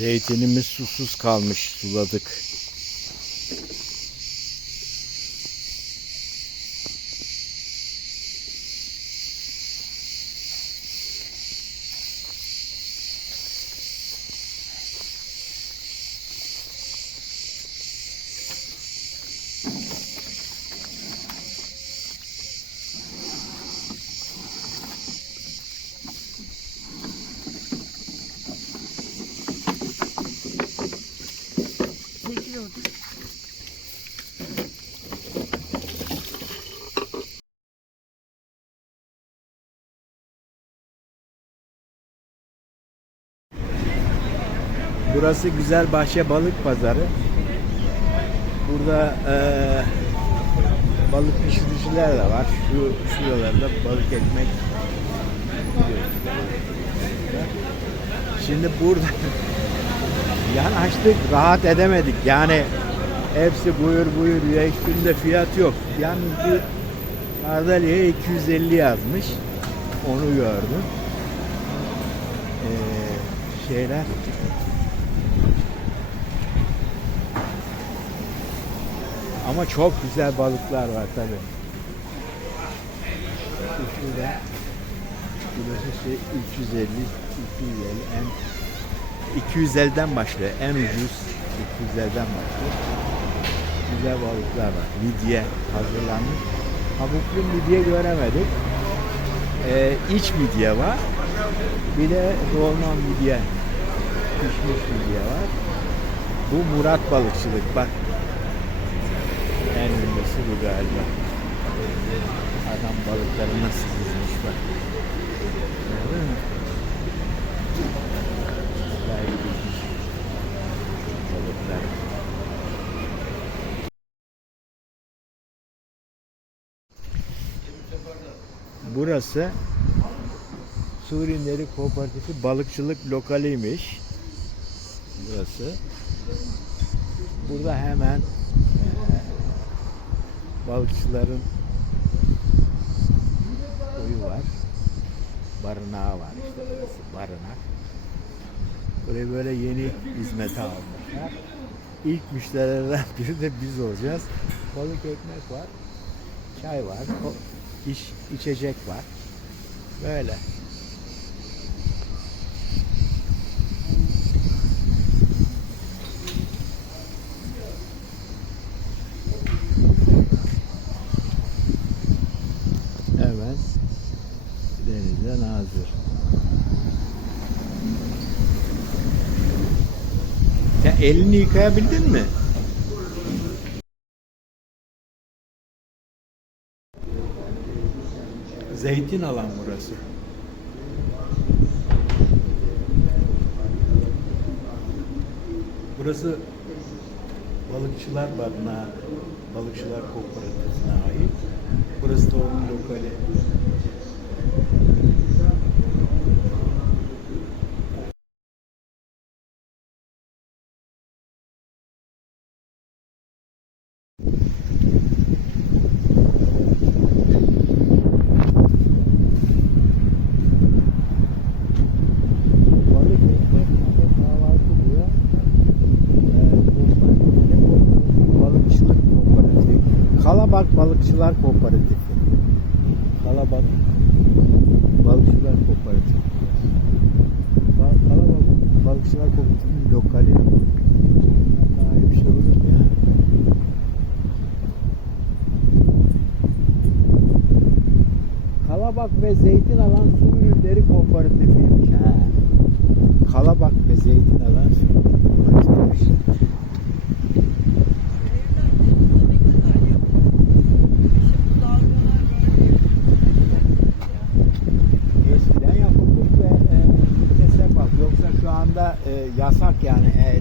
Zeytinimiz susuz kalmış suladık. Burası Güzelbahçe Balık Pazarı. Burada eee, balık pişiriciler de var. Şu şuralarda balık ekmek. Şimdi burada yanaştık, rahat edemedik. Yani hepsi buyur buyur ya hiçbirinde fiyat yok. Yalnız bir Sardalya'ya 250 yazmış. Onu gördüm. Eee, şeyler Ama çok güzel balıklar var tabi. Şurada burası şey 350, 250 en 250'den başlıyor. En ucuz 250'den başlıyor. Güzel balıklar var. Midye hazırlanmış. Kabuklu midye göremedik. Ee, iç midye var. Bir de dolma midye. Pişmiş midye var. Bu Murat balıkçılık. Bak en ünlüsü bu galiba. Adam balıkları nasıl dizmiş bak. Gördün mü? Burası Su Ürünleri Kooperatifi Balıkçılık Lokaliymiş. Burası. Burada hemen balıkçıların koyu var. Barınağı var işte burası barınak. Burayı böyle yeni hizmete almışlar. İlk müşterilerden biri de biz olacağız. Balık ekmek var. Çay var. iç, içecek var. Böyle. Hemen denize nazır. Sen elini yıkayabildin mi? Zeytin alan burası. Burası balıkçılar barınağı, balıkçılar kooperatifine ait. Burası da onun lokali. Balık ekmek ve kahvaltı diyor. Ee, kooperatif, balıkçılık Kalabalık Balıkçılar Kooperatifi. Kalabalık Balıkçılar Kooperatifi. Ba- Kalabalık Balıkçılar Kooperatifi'nin lokali. Daha iyi bir şey olur mu ya? Kalabak ve Zeytin Alan Su Ürünleri Kooperatifiymiş. Ha. Kalabak ve Zeytin Alan Su Kooperatifiymiş. Eskiden yapılmış ve e, kese bak yoksa şu anda e, yasak yani e,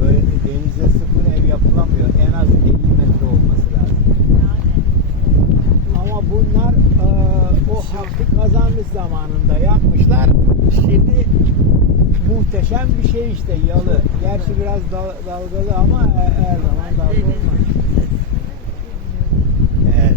böyle denize sıfır ev yapılamıyor. En az 50 metre olması lazım. Ama bunlar e, o hakkı kazanmış zamanında yapmışlar. Şimdi muhteşem bir şey işte yalı. Gerçi biraz dal- dalgalı ama e, her zaman dalga olmaz. Evet.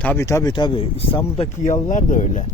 Tabi tabi tabi. İstanbul'daki yalılar da öyle.